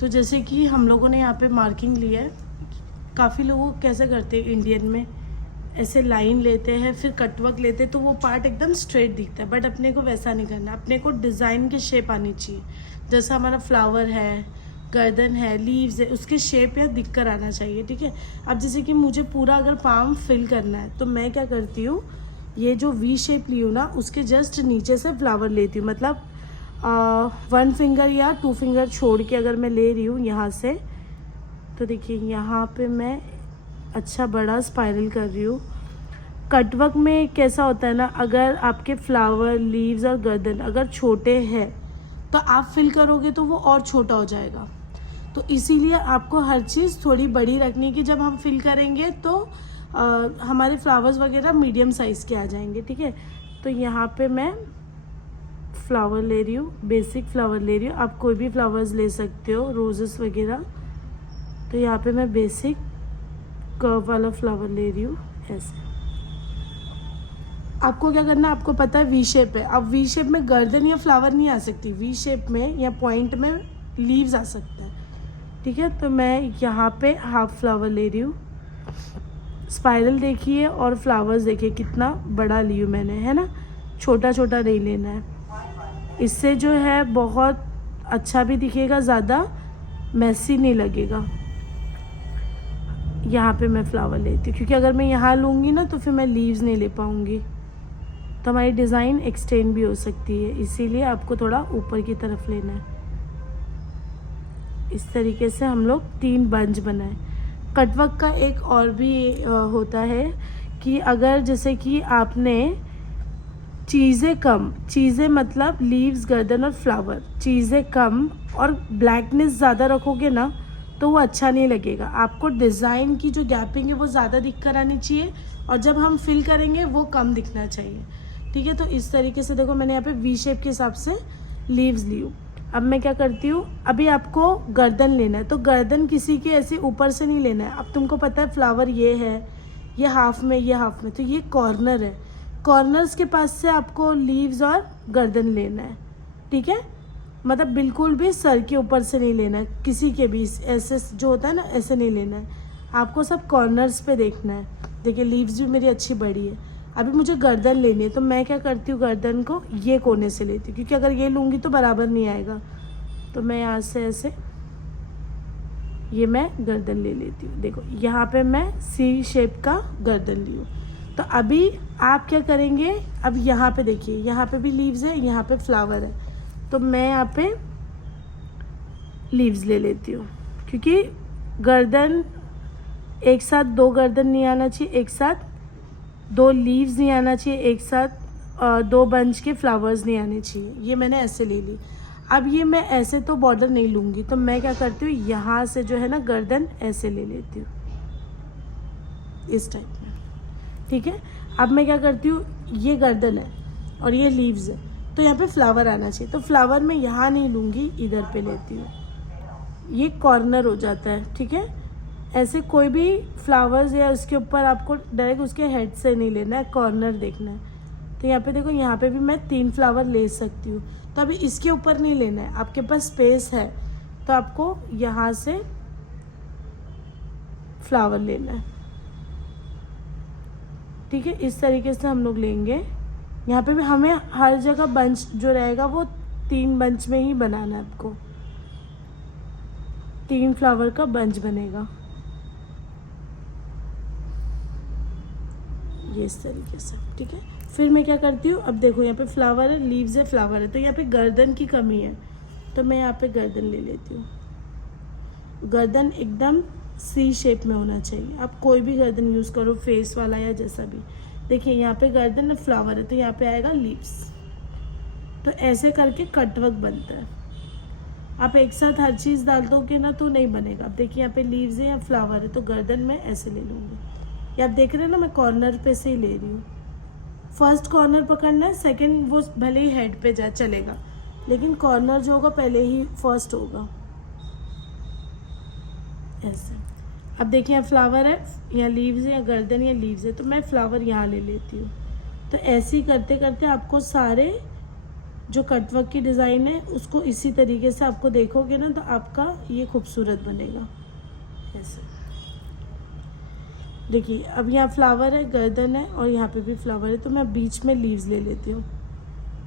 तो जैसे कि हम लोगों ने यहाँ पे मार्किंग लिया है, काफ़ी लोग कैसे करते हैं इंडियन में, ऐसे लाइन लेते हैं फिर कटवर्क लेते हैं तो वो पार्ट एकदम स्ट्रेट दिखता है, बट अपने को वैसा नहीं करना। अपने को डिज़ाइन की शेप आनी चाहिए, जैसा हमारा फ्लावर है, गर्दन है, लीव्स है, उसके शेप या दिख कर आना चाहिए, ठीक है। अब जैसे कि मुझे पूरा अगर पाम फिल करना है तो मैं क्या करती हूँ, ये जो वी शेप ली हूँ ना, उसके जस्ट नीचे से फ्लावर लेती हूँ, मतलब 1 फिंगर या 2 फिंगर छोड़ के अगर मैं ले रही हूँ यहाँ से, तो देखिए यहाँ पे मैं अच्छा बड़ा स्पाइरल कर रही हूँ। कटवर्क में कैसा होता है ना, अगर आपके फ्लावर, लीव्स और गर्दन अगर छोटे हैं तो आप फिल करोगे तो वो और छोटा हो जाएगा। तो इसीलिए आपको हर चीज़ थोड़ी बड़ी रखनी की, जब हम फिल करेंगे तो हमारे फ्लावर्स वगैरह मीडियम साइज़ के आ जाएंगे, ठीक है। तो यहाँ पे मैं फ्लावर ले रही हूँ, बेसिक फ्लावर ले रही हूँ, आप कोई भी फ्लावर्स ले सकते हो, रोजेस वगैरह। तो यहाँ पे मैं बेसिक कर्व वाला फ्लावर ले रही हूँ ऐसे। आपको क्या करना है, आपको पता है वी शेप है, अब वी शेप में गर्दन या फ्लावर नहीं आ सकती, वी शेप में या पॉइंट में लीव्स आ सकता है, ठीक है। तो मैं यहाँ पे हाफ फ्लावर ले रही हूँ। स्पाइरल देखिए और फ्लावर्स देखिए कितना बड़ा ली हूँ मैंने, है ना, छोटा छोटा नहीं लेना है। इससे जो है बहुत अच्छा भी दिखेगा, ज़्यादा मैसी नहीं लगेगा। यहाँ पे मैं फ्लावर लेती हूँ क्योंकि अगर मैं यहाँ लूँगी ना तो फिर मैं लीव्स नहीं ले पाऊँगी, तो हमारी डिज़ाइन एक्सटेंड भी हो सकती है, इसीलिए आपको थोड़ा ऊपर की तरफ लेना है। इस तरीके से हम लोग 3 बंच बनाए। कटवर्क का एक और भी होता है कि अगर जैसे कि आपने चीज़ें मतलब लीव्स, गर्दन और फ्लावर, चीज़ें कम और ब्लैकनेस ज़्यादा रखोगे ना तो वो अच्छा नहीं लगेगा। आपको डिज़ाइन की जो गैपिंग है वो ज़्यादा दिख कर आनी चाहिए और जब हम फिल करेंगे वो कम दिखना चाहिए, ठीक है। तो इस तरीके से देखो मैंने यहाँ पे वी शेप के हिसाब से लीव्स ली हूँ। अब मैं क्या करती हूँ, अभी आपको गर्दन लेना है तो गर्दन किसी के ऐसे ऊपर से नहीं लेना है। अब तुमको पता है फ्लावर ये है, ये हाफ में, ये हाफ में, तो ये कॉर्नर है, कॉर्नर्स के पास से आपको लीव्स और गर्दन लेना है, ठीक है। मतलब बिल्कुल भी सर के ऊपर से नहीं लेना है, किसी के भी ऐसे जो होता है ना ऐसे नहीं लेना है, आपको सब कॉर्नर्स पे देखना है। देखिए लीव्स भी मेरी अच्छी बड़ी है। अभी मुझे गर्दन लेनी है तो मैं क्या करती हूँ, गर्दन को ये कोने से लेती हूँ क्योंकि अगर ये लूँगी तो बराबर नहीं आएगा। तो मैं यहाँ से ऐसे ये मैं गर्दन ले लेती हूँ। देखो यहाँ पे मैं सी शेप का गर्दन ली हूँ। तो अभी आप क्या करेंगे, अब यहाँ पे देखिए, यहाँ पे भी लीव्स है, यहाँ पे फ्लावर है, तो मैं यहाँ पे लीव्स ले लेती हूँ क्योंकि गर्दन एक साथ 2 गर्दन नहीं आना चाहिए, एक साथ 2 लीव्स नहीं आना चाहिए, एक साथ 2 बंच के फ्लावर्स नहीं आने चाहिए। ये मैंने ऐसे ले ली। अब ये मैं ऐसे तो बॉर्डर नहीं लूँगी, तो मैं क्या करती हूँ, यहाँ से जो है ना गर्दन ऐसे ले लेती हूँ इस टाइप में, ठीक है। अब मैं क्या करती हूँ, ये गर्दन है और ये लीव्स है तो यहाँ पे फ्लावर आना चाहिए, तो फ्लावर मैं यहाँ नहीं लूँगी, इधर पे लेती हूँ, ये कॉर्नर हो जाता है, ठीक है। ऐसे कोई भी फ्लावर्स या उसके ऊपर आपको डायरेक्ट उसके हेड से नहीं लेना है, कॉर्नर देखना है। तो यहाँ पे देखो, यहाँ पे भी मैं 3 फ्लावर ले सकती हूँ, तो अभी इसके ऊपर नहीं लेना है, आपके पास स्पेस है तो आपको यहाँ से फ्लावर लेना है, ठीक है। इस तरीके से हम लोग लेंगे। यहाँ पे भी हमें हर जगह बंच जो रहेगा वो 3 बंच में ही बनाना है, आपको 3 फ्लावर का बंच बनेगा ये इस तरीके से, ठीक है। फिर मैं क्या करती हूँ, अब देखो यहाँ पे फ्लावर है, लीव्स है, फ्लावर है, तो यहाँ पे गर्दन की कमी है तो मैं यहाँ पे गर्दन ले लेती हूँ। गर्दन एकदम सी शेप में होना चाहिए, आप कोई भी गर्दन यूज़ करो, फेस वाला या जैसा भी। देखिए यहाँ पे गर्दन है, फ्लावर है, तो यहाँ पे आएगा लीव्स। तो ऐसे करके कटवर्क बनता है। आप एक साथ हर चीज़ डाल दोगे ना तो नहीं बनेगा। अब देखिए यहाँ पे लीव्स है या फ्लावर है, तो गर्दन में ऐसे ले लूँगी। ये आप देख रहे हैं ना, मैं कॉर्नर पे से ही ले रही हूँ। फर्स्ट कॉर्नर पकड़ना है, सेकंड वो भले ही हेड पे जा चलेगा, लेकिन कॉर्नर जो होगा पहले ही फर्स्ट होगा, ऐसे। अब देखिए यहाँ फ्लावर है या लीव्स है, या गर्दन या लीव्स है, तो मैं फ्लावर यहाँ ले लेती हूँ। तो ऐसे ही करते करते आपको सारे जो कटवर्क की डिज़ाइन है उसको इसी तरीके से आपको देखोगे ना तो आपका ये खूबसूरत बनेगा ऐसे। देखिए अब यहाँ फ्लावर है, गर्दन है और यहाँ पे भी फ्लावर है, तो मैं बीच में लीव्स ले लेती हूँ।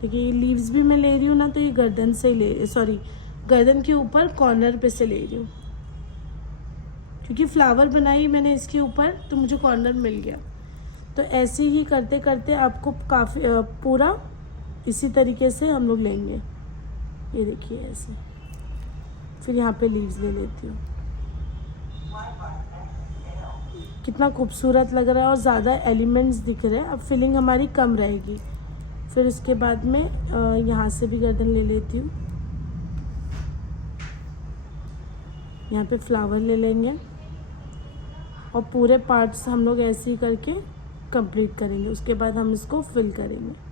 देखिए ये लीव्स भी मैं ले रही हूँ ना, तो ये गर्दन से ही गर्दन के ऊपर कॉर्नर पे से ले रही हूँ, क्योंकि फ्लावर बनाई मैंने इसके ऊपर तो मुझे कॉर्नर मिल गया। तो ऐसे ही करते करते आपको काफ़ी पूरा इसी तरीके से हम लोग लेंगे। ये देखिए ऐसे, फिर यहाँ पे लीव्स ले लेती हूँ। कितना खूबसूरत लग रहा है और ज़्यादा एलिमेंट्स दिख रहे हैं। अब फिलिंग हमारी कम रहेगी। फिर उसके बाद में यहाँ से भी गर्दन ले लेती हूँ। यहाँ पे फ्लावर ले लेंगे और पूरे पार्ट्स हम लोग ऐसे ही करके कंप्लीट करेंगे। उसके बाद हम इसको फिल करेंगे।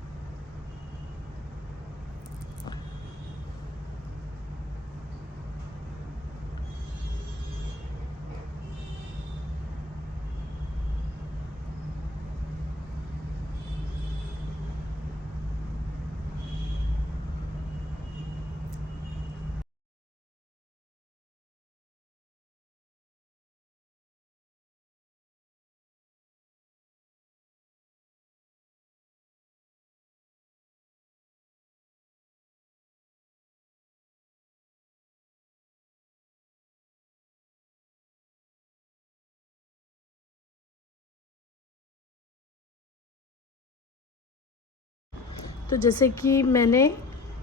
तो जैसे कि मैंने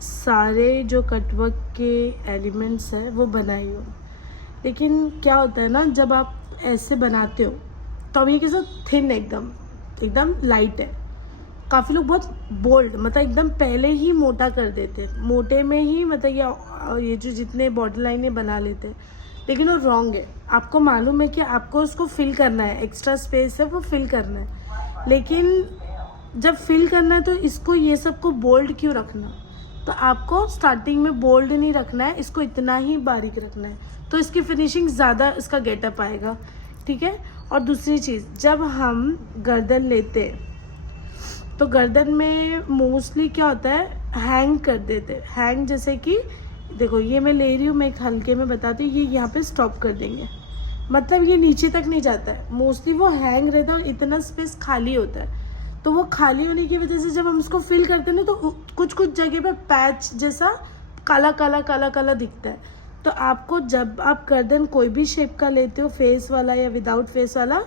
सारे जो कटवर्क के एलिमेंट्स हैं वो बनाई हो, लेकिन क्या होता है ना, जब आप ऐसे बनाते हो तो अब ये कैसा थिन एकदम एकदम लाइट है। काफ़ी लोग बहुत बोल्ड मतलब एकदम पहले ही मोटा कर देते हैं, मोटे में ही मतलब ये जो जितने बॉर्डर लाइनें बना लेते हैं, लेकिन वो रॉन्ग है। आपको मालूम है कि आपको उसको फिल करना है, एक्स्ट्रा स्पेस है वो फिल करना है, लेकिन जब फिल करना है तो इसको ये सब को बोल्ड क्यों रखना। तो आपको स्टार्टिंग में बोल्ड नहीं रखना है, इसको इतना ही बारीक रखना है, तो इसकी फिनिशिंग ज़्यादा इसका गेटअप आएगा। ठीक है। और दूसरी चीज़, जब हम गर्दन लेते हैं तो गर्दन में मोस्टली क्या होता है, हैंग कर देते हैं। हैंग जैसे कि देखो ये मैं ले रही हूँ, मैं एक हल्के में बताती हूँ, ये यहाँ पे स्टॉप कर देंगे, मतलब ये नीचे तक नहीं जाता है। मोस्टली वो हैंग रहता है और इतना स्पेस खाली होता है। तो वो खाली होने की वजह से जब हम उसको फिल करते हैं ना, तो कुछ कुछ जगह पे पैच जैसा काला काला काला काला दिखता है। तो आपको जब आप गर्दन कोई भी शेप का लेते हो, फेस वाला या विदाउट फेस वाला,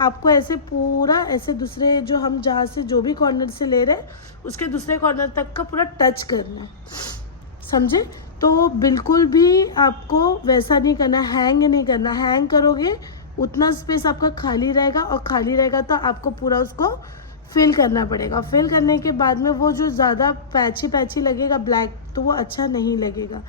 आपको ऐसे पूरा ऐसे दूसरे जो हम जहाँ से जो भी कॉर्नर से ले रहे हैं उसके दूसरे कॉर्नर तक का पूरा टच करना है, समझे। तो बिल्कुल भी आपको वैसा नहीं करना, हैंग नहीं करना। हैंग करोगे उतना स्पेस आपका खाली रहेगा, और खाली रहेगा तो आपको पूरा उसको फिल करना पड़ेगा। फिल करने के बाद में वो जो ज़्यादा पैची पैची लगेगा ब्लैक, तो वो अच्छा नहीं लगेगा।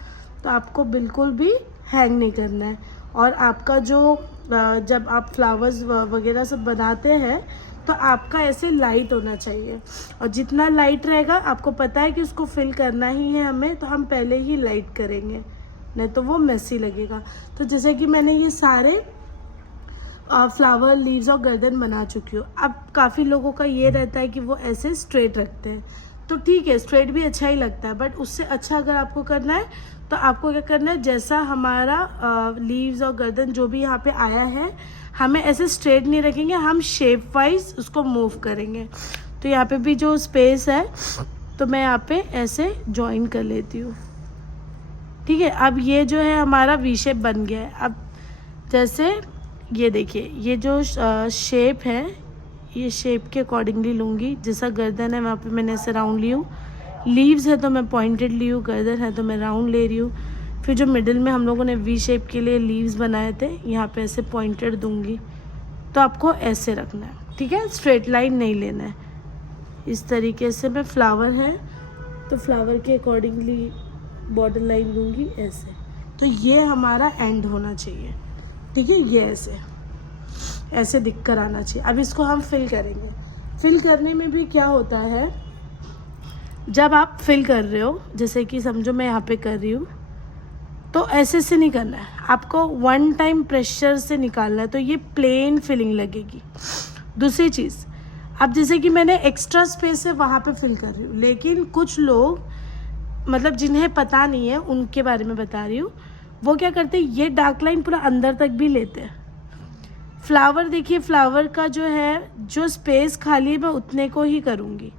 तो आपको बिल्कुल भी हैंग नहीं करना है। और आपका जो जब आप फ्लावर्स वगैरह सब बनाते हैं तो आपका ऐसे लाइट होना चाहिए, और जितना लाइट रहेगा आपको पता है कि उसको फिल करना ही है हमें, तो हम पहले ही लाइट करेंगे, नहीं तो वो मेसी लगेगा। तो जैसे कि मैंने ये सारे फ्लावर, लीव्स और गर्दन बना चुकी हूँ। अब काफ़ी लोगों का ये रहता है कि वो ऐसे स्ट्रेट रखते हैं, तो ठीक है, स्ट्रेट भी अच्छा ही लगता है, बट उससे अच्छा अगर आपको करना है तो आपको क्या करना है, जैसा हमारा लीव्स और गर्दन जो भी यहाँ पे आया है, हमें ऐसे स्ट्रेट नहीं रखेंगे, हम शेप वाइज उसको मूव करेंगे। तो यहाँ पे भी जो स्पेस है तो मैं यहाँ पे ऐसे जॉइन कर लेती हूँ। ठीक है। अब ये जो है हमारा वी शेप बन गया है। अब जैसे ये देखिए, ये जो शेप है, ये शेप के अकॉर्डिंगली लूँगी। जैसा गर्दन है वहाँ पे मैंने ऐसे राउंड ली हूँ, लीव्स है तो मैं पॉइंटेड ली हूँ, गर्दन है तो मैं राउंड ले रही हूँ। फिर जो मिडिल में हम लोगों ने वी शेप के लिए लीव्स बनाए थे, यहाँ पे ऐसे पॉइंटेड दूँगी। तो आपको ऐसे रखना है, ठीक है, स्ट्रेट लाइन नहीं लेना है। इस तरीके से मैं फ्लावर है तो फ्लावर के अकॉर्डिंगली बॉर्डर लाइन दूँगी ऐसे। तो ये हमारा एंड होना चाहिए, ठीक है। ये ऐसे ऐसे दिख कर आना चाहिए। अब इसको हम फिल करेंगे। फिल करने में भी क्या होता है, जब आप फिल कर रहे हो, जैसे कि समझो मैं यहाँ पे कर रही हूँ, तो ऐसे से नहीं करना है, आपको वन टाइम प्रेशर से निकालना है, तो ये प्लेन फिलिंग लगेगी। दूसरी चीज़, अब जैसे कि मैंने एक्स्ट्रा स्पेस है वहाँ पे फिल कर रही हूँ, लेकिन कुछ लोग मतलब जिन्हें पता नहीं है उनके बारे में बता रही हूँ, वो क्या करते हैं, ये डार्क लाइन पूरा अंदर तक भी लेते हैं। फ्लावर देखिए, फ्लावर का जो है, जो स्पेस खाली है मैं उतने को ही करूँगी,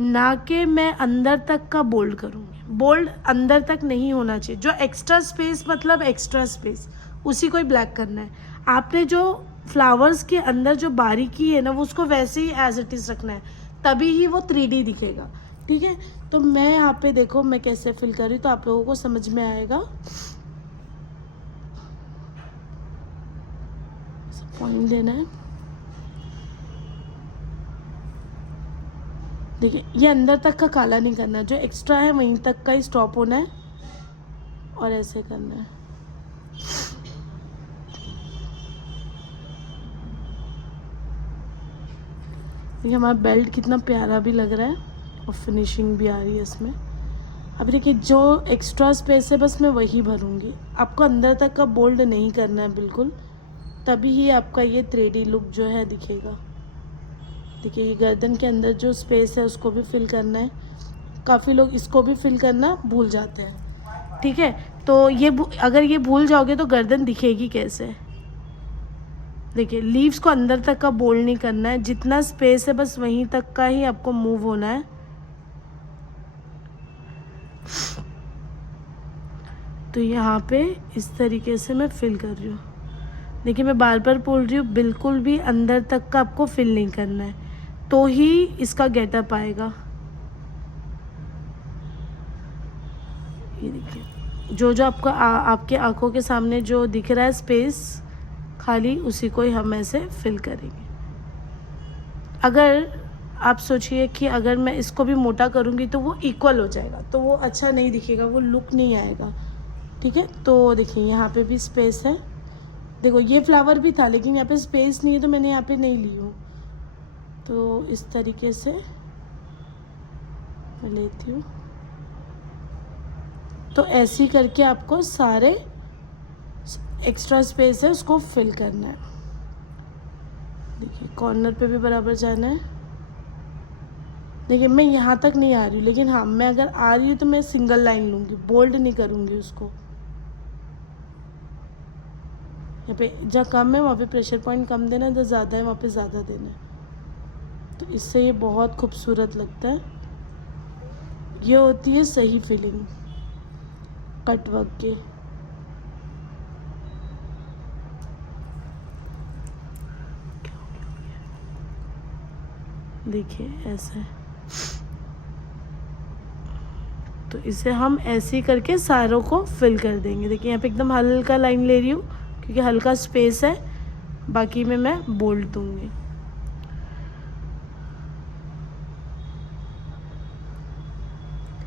ना कि मैं अंदर तक का बोल्ड करूँगी। बोल्ड अंदर तक नहीं होना चाहिए। जो एक्स्ट्रा स्पेस मतलब एक्स्ट्रा स्पेस, उसी को ही ब्लैक करना है। आपने जो फ्लावर्स के अंदर जो बारीकी है ना, वो उसको वैसे ही एज इट इज़ रखना है, तभी ही वो 3D दिखेगा। ठीक है, तो मैं यहाँ पे देखो मैं कैसे फिल कर रही हूँ, तो आप लोगों को समझ में आएगा। पॉइंट देना है, देखिए ये अंदर तक का काला नहीं करना है, जो एक्स्ट्रा है वहीं तक का ही स्टॉप होना है और ऐसे करना है। देखिए हमारा बेल्ट कितना प्यारा भी लग रहा है और फिनिशिंग भी आ रही है इसमें। अब देखिए जो एक्स्ट्रा स्पेस है बस मैं वही भरूंगी, आपको अंदर तक का बोल्ड नहीं करना है बिल्कुल, तभी ही आपका ये 3D लुक जो है दिखेगा। देखिए ये गर्दन के अंदर जो स्पेस है उसको भी फिल करना है, काफ़ी लोग इसको भी फिल करना भूल जाते हैं। ठीक है, तो ये अगर ये भूल जाओगे तो गर्दन दिखेगी कैसे। देखिए लीव्स को अंदर तक का बोल्ड नहीं करना है, जितना स्पेस है बस वहीं तक का ही आपको मूव होना है। तो यहाँ पे इस तरीके से मैं फिल कर रही हूँ। देखिए मैं बार बार बोल रही हूँ, बिल्कुल भी अंदर तक का आपको फिल नहीं करना है, तो ही इसका गेटअप आएगा। ये देखिए जो जो आपका आपके आंखों के सामने जो दिख रहा है स्पेस खाली, उसी को ही हम ऐसे फिल करेंगे। अगर आप सोचिए कि अगर मैं इसको भी मोटा करूँगी तो वो इक्वल हो जाएगा, तो वो अच्छा नहीं दिखेगा, वो लुक नहीं आएगा। ठीक है, तो देखिए यहाँ पे भी स्पेस है। देखो ये फ्लावर भी था लेकिन यहाँ पे स्पेस नहीं है, तो मैंने यहाँ पे नहीं ली हूँ। तो इस तरीके से मैं लेती हूँ। तो ऐसे ही करके आपको सारे एक्स्ट्रा स्पेस है उसको फिल करना है। देखिए कॉर्नर पे भी बराबर जाना है। देखिए मैं यहाँ तक नहीं आ रही हूँ, लेकिन हाँ मैं अगर आ रही हूँ तो मैं सिंगल लाइन लूँगी, बोल्ड नहीं करूँगी उसको। यहाँ पे जहाँ कम है वहाँ पे प्रेशर पॉइंट कम देना है, जहाँ ज़्यादा है वहाँ पे ज़्यादा देना है। तो इससे ये बहुत खूबसूरत लगता है। ये होती है सही फिलिंग कट वर्क की। देखिए ऐसे, तो इसे हम ऐसे ही करके सारों को फिल कर देंगे। देखिए यहाँ पे एकदम हल्का लाइन ले रही हूँ क्योंकि हल्का स्पेस है, बाकी में मैं बोल्ड दूंगी।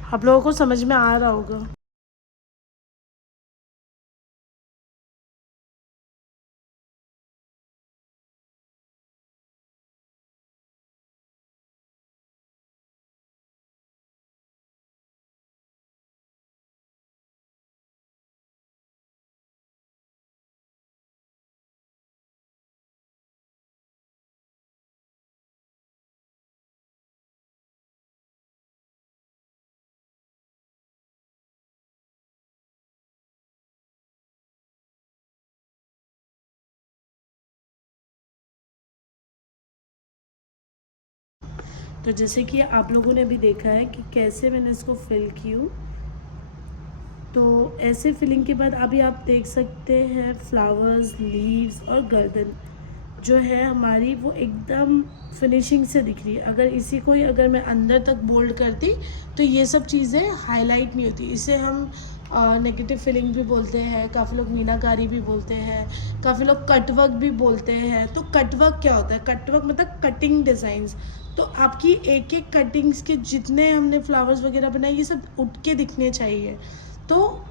आप लोगों को समझ में आ रहा होगा। तो जैसे कि आप लोगों ने भी देखा है कि कैसे मैंने इसको फिल की हूँ, तो ऐसे फिलिंग के बाद अभी आप देख सकते हैं फ्लावर्स, लीव्स और गर्दन जो है हमारी वो एकदम फिनिशिंग से दिख रही है। अगर इसी को ही अगर मैं अंदर तक बोल्ड करती तो ये सब चीज़ें हाईलाइट नहीं होती। इसे हम नेगेटिव फिलिंग भी बोलते हैं, काफ़ी लोग मीनाकारी भी बोलते हैं, काफ़ी लोग कटवर्क भी बोलते हैं। तो कटवर्क क्या होता है? कटवर्क मतलब कटिंग डिज़ाइंस। तो आपकी एक एक कटिंग्स के जितने हमने फ्लावर्स वगैरह बनाए ये सब उठ के दिखने चाहिए। तो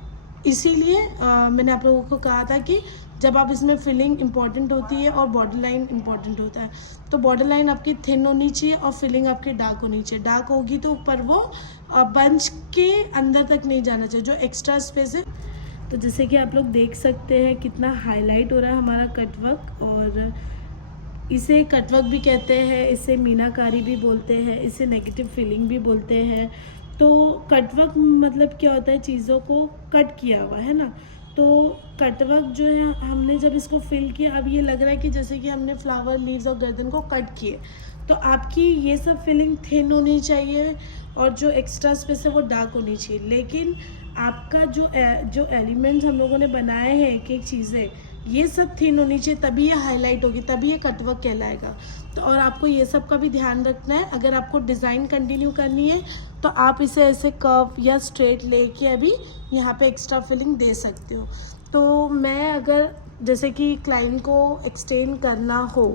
इसीलिए मैंने आप लोगों को कहा था कि जब आप इसमें फिलिंग इम्पॉर्टेंट होती है और बॉर्डर लाइन इम्पॉर्टेंट होता है। तो बॉर्डर लाइन आपकी थिन होनी चाहिए और फिलिंग आपकी डार्क होनी चाहिए। डार्क होगी तो ऊपर वो बंच के अंदर तक नहीं जाना चाहिए, जो एक्स्ट्रा स्पेस है। तो जैसे कि आप लोग देख सकते हैं कितना हाईलाइट हो रहा है हमारा कटवर्क, और इसे कटवर्क भी कहते हैं, इसे मीनाकारी भी बोलते हैं, इसे नेगेटिव फिलिंग भी बोलते हैं। तो कटवर्क मतलब क्या होता है, चीज़ों को कट किया हुआ है ना। तो कटवर्क जो है, हमने जब इसको फिल किया, अब ये लग रहा है कि जैसे कि हमने फ्लावर, लीव्स और गर्दन को कट किए। तो आपकी ये सब फिलिंग थिन होनी चाहिए और जो एक्स्ट्रा स्पेस है वो डार्क होनी चाहिए। लेकिन आपका जो एलिमेंट्स हम लोगों ने बनाए हैं, एक एक चीज़ें, ये सब थिन होनी चाहिए, तभी ये हाईलाइट होगी, तभी ये कटवर्क कहलाएगा। तो और आपको ये सब का भी ध्यान रखना है। अगर आपको डिज़ाइन कंटिन्यू करनी है तो आप इसे ऐसे कर्व या स्ट्रेट लेके अभी यहाँ पे एक्स्ट्रा फिलिंग दे सकते हो। तो मैं अगर जैसे कि क्लाइंट को एक्सटेंड करना हो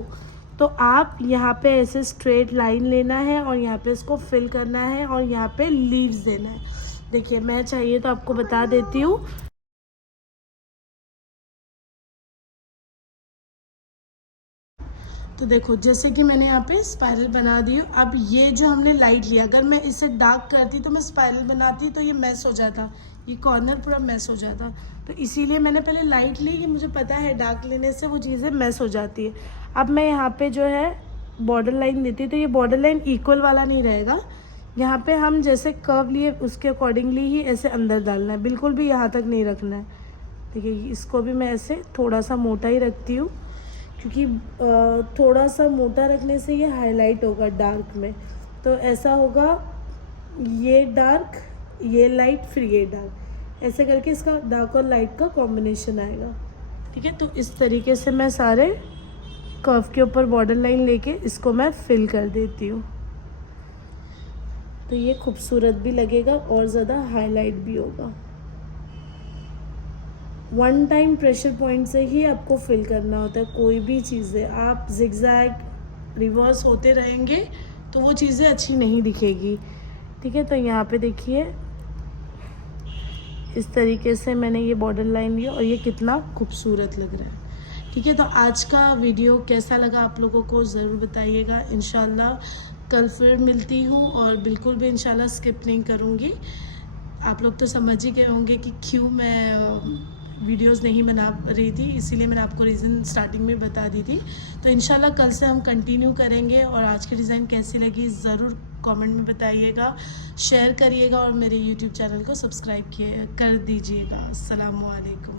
तो आप यहाँ पे ऐसे स्ट्रेट लाइन लेना है और यहाँ पे इसको फिल करना है और यहाँ पे लीव्स देना है। देखिए, मैं चाहिए तो आपको बता देती हूँ। तो देखो, जैसे कि मैंने यहाँ पे स्पाइरल बना दी। अब ये जो हमने लाइट लिया, अगर मैं इसे डार्क करती तो मैं स्पाइरल बनाती तो ये मैस हो जाता, ये कॉर्नर पूरा मैस हो जाता। तो इसीलिए मैंने पहले लाइट ली कि मुझे पता है डार्क लेने से वो चीज़ें मैस हो जाती है। अब मैं यहाँ पे जो है बॉर्डर लाइन देती, तो ये बॉर्डर लाइन इक्वल वाला नहीं रहेगा। यहाँ पे हम जैसे कर्व लिए उसके अकॉर्डिंगली ही ऐसे अंदर डालना है, बिल्कुल भी यहाँ तक नहीं रखना है। देखिए, इसको भी मैं ऐसे थोड़ा सा मोटा ही रखती हूँ, क्योंकि थोड़ा सा मोटा रखने से ये हाईलाइट होगा डार्क में। तो ऐसा होगा, ये डार्क, ये लाइट, फिर ये डार्क, ऐसे करके इसका डार्क और लाइट का कॉम्बिनेशन आएगा। ठीक है, तो इस तरीके से मैं सारे कर्व के ऊपर बॉर्डर लाइन लेके इसको मैं फिल कर देती हूँ। तो ये खूबसूरत भी लगेगा और ज़्यादा हाईलाइट भी होगा। वन टाइम प्रेशर पॉइंट से ही आपको फिल करना होता है कोई भी चीज़ें। आप जिगजैग रिवर्स होते रहेंगे तो वो चीज़ें अच्छी नहीं दिखेगी। ठीक है, तो यहाँ पे देखिए इस तरीके से मैंने ये बॉर्डर लाइन लिया और ये कितना खूबसूरत लग रहा है। ठीक है, तो आज का वीडियो कैसा लगा आप लोगों को ज़रूर बताइएगा। इंशाल्लाह कल फिर मिलती हूँ और बिल्कुल भी इंशाल्लाह स्किप नहीं करूँगी। आप लोग तो समझ ही गए होंगे कि क्यों मैं वीडियोस नहीं बना रही थी, इसीलिए मैंने आपको रीज़न स्टार्टिंग में बता दी थी। तो इंशाल्लाह कल से हम कंटिन्यू करेंगे। और आज की डिज़ाइन कैसी लगी ज़रूर कमेंट में बताइएगा, शेयर करिएगा और मेरे यूट्यूब चैनल को सब्सक्राइब कर दीजिएगा। अस्सलामु अलैकुम।